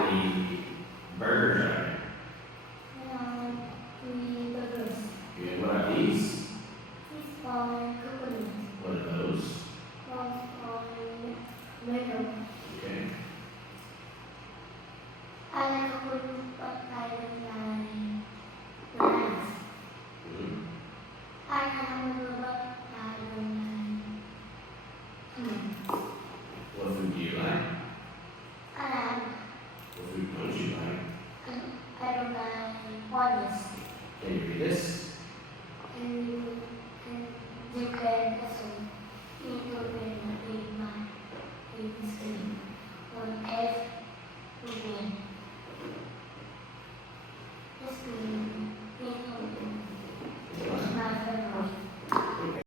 many burgers are there? 3 burgers. Okay, what are these? These are coconuts. What are those? Those are mango. Okay. I like coconut, but I don't like bananas. Mhm. I like hamburger, but I don't like What food do you like? I like What food don't you like? I don't like onions. Can you read this? And you can also eat open with my screen on F open. The screen